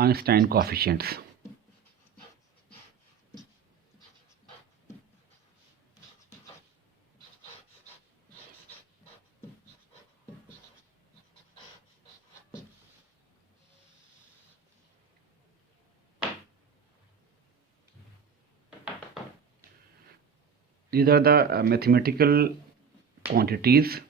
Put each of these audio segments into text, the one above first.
Einstein coefficients. These are the mathematical quantities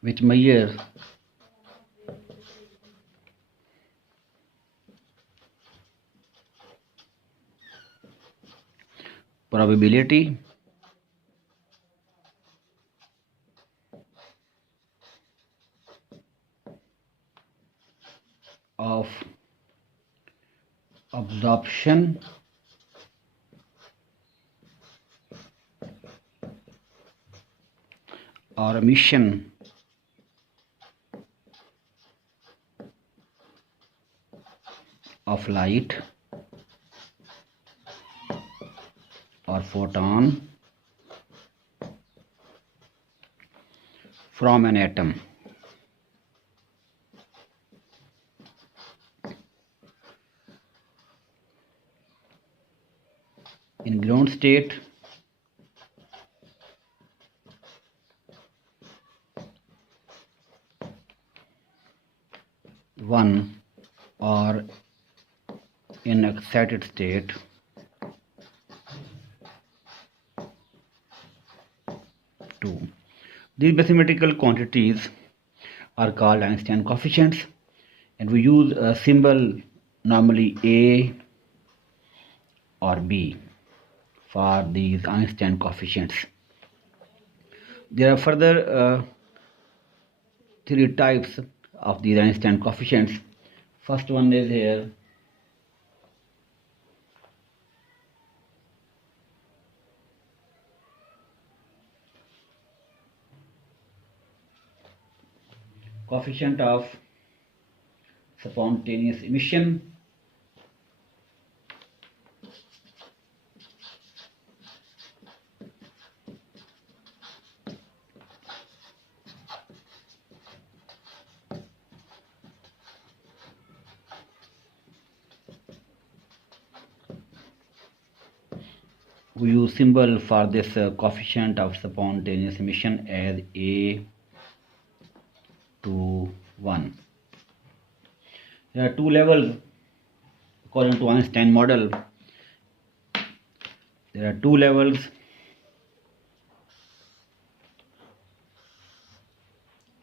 which measure probability of absorption or emission of light or photon from an atom. In ground state, one, or in excited state, two. These mathematical quantities are called Einstein coefficients, and we use a symbol normally A or B for these Einstein coefficients. There are further three types of these Einstein coefficients. First one is here. Coefficient of spontaneous emission. We use symbol for this coefficient of spontaneous emission as A to 1. There are two levels according to Einstein model. There are two levels.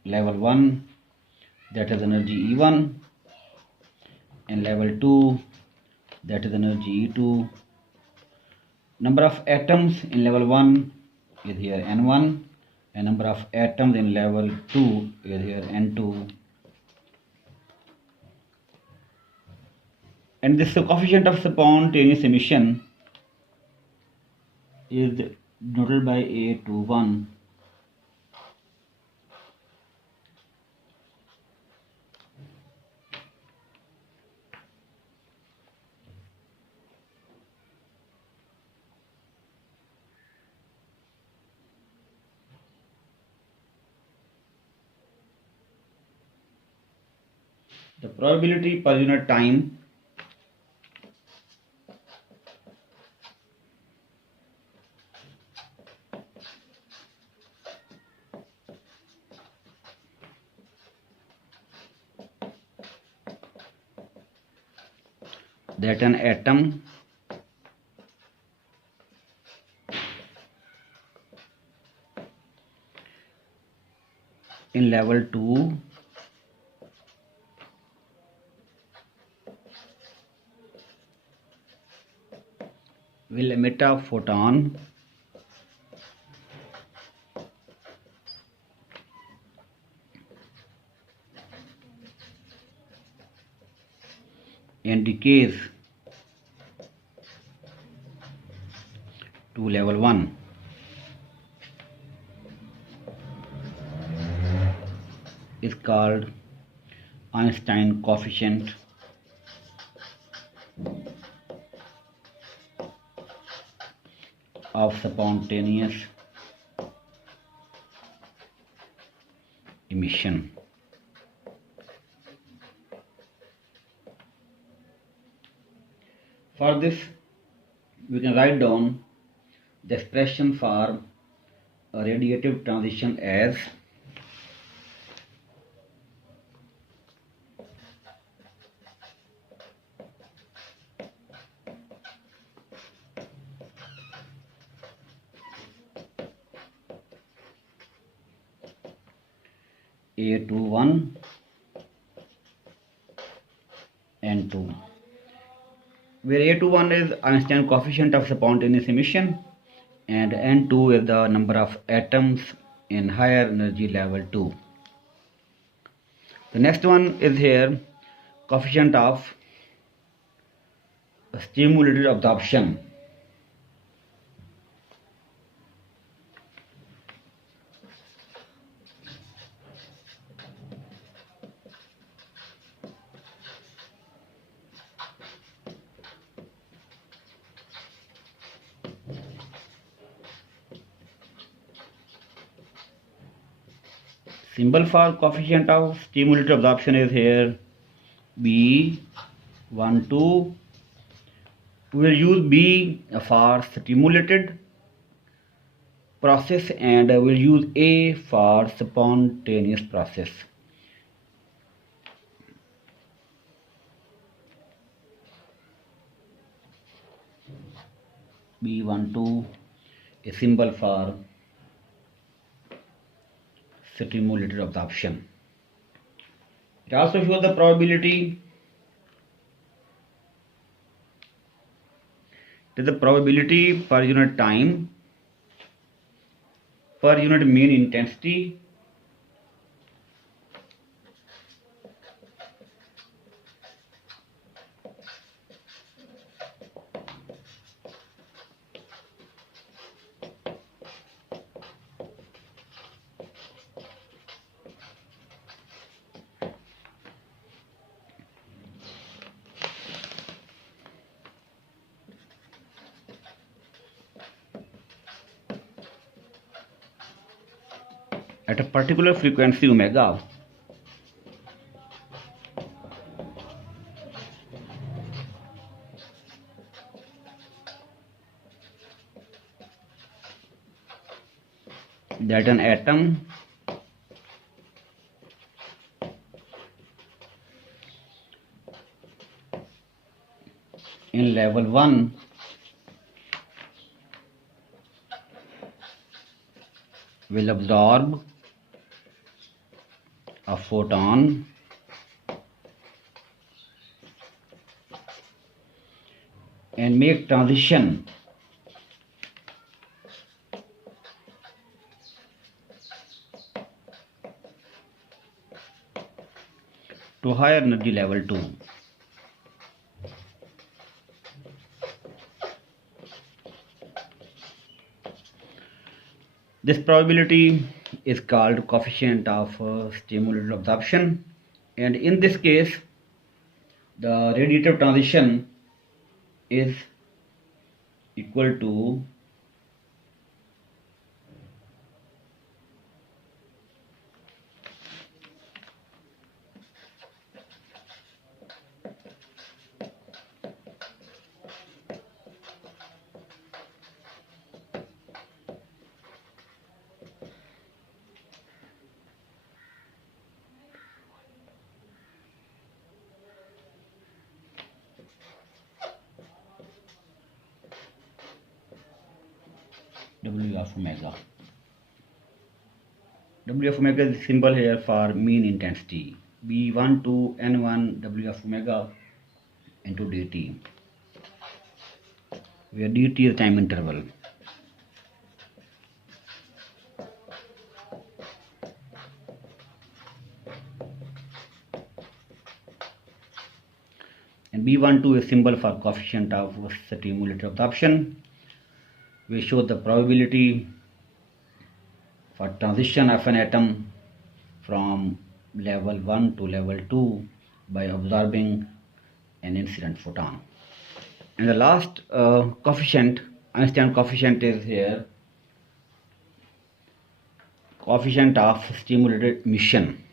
Level 1, that is energy E1, and level 2, that is energy E2. Number of atoms in level 1 is here N1, and number of atoms in level 2 is here N2. And this coefficient of spontaneous emission is denoted by A to 1. The probability per unit time that an atom in level 2 will emit a photon and decays to level 1. Is called Einstein coefficient of spontaneous emission. For this, we can write down the expression for a radiative transition as A21 N2, where A21 is Einstein coefficient of spontaneous emission and N2 is the number of atoms in higher energy level 2. The next one is here coefficient of stimulated absorption. Symbol for coefficient of stimulated absorption is here B12. We will use B for stimulated process and we will use A for spontaneous process. B12 is symbol for stimulated absorption. It also shows the probability. It is the probability per unit time, per unit mean intensity, at a particular frequency omega. That an atom in level 1 will absorb a photon and make transition to higher energy level 2. This probability is called coefficient of stimulated absorption, and in this case the radiative transition is equal to W of omega. W of omega is the symbol here for mean intensity. B12 N1 W of omega into dt, where dt is time interval. And B12 is symbol for coefficient of stimulated absorption. We show the probability for transition of an atom from level 1 to level 2 by absorbing an incident photon. And the last coefficient, Einstein coefficient, is here, coefficient of stimulated emission.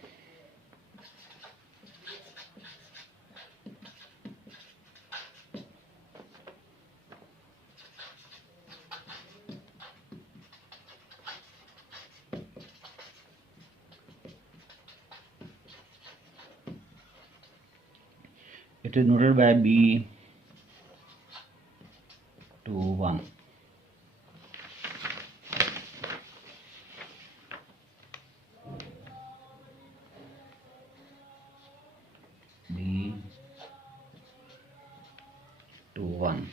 It is noted by B to 1. B to 1.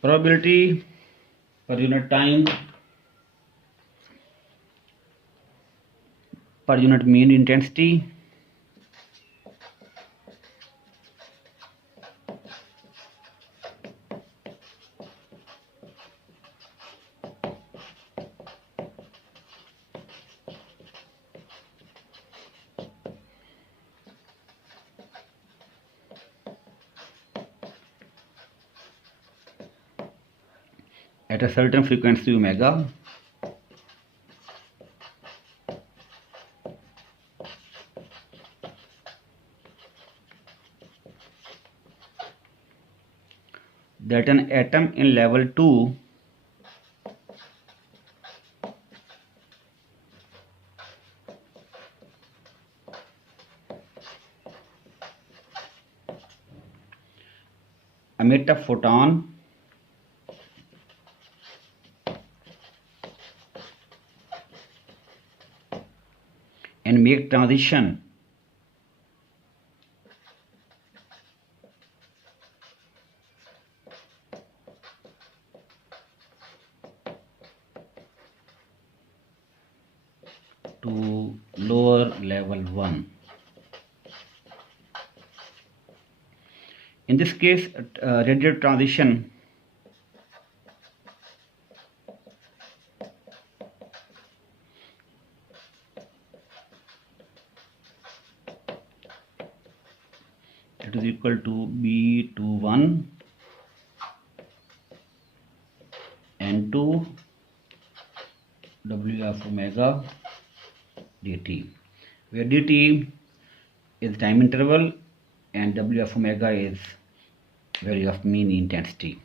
Probability per unit time, per unit mean intensity, at a certain frequency omega, that an atom in level 2 emit a photon and make transition to lower level 1. In this case, radial transition that is equal to B to 1 and 2 W of omega dt, where dt is time interval and W of omega is value of mean intensity.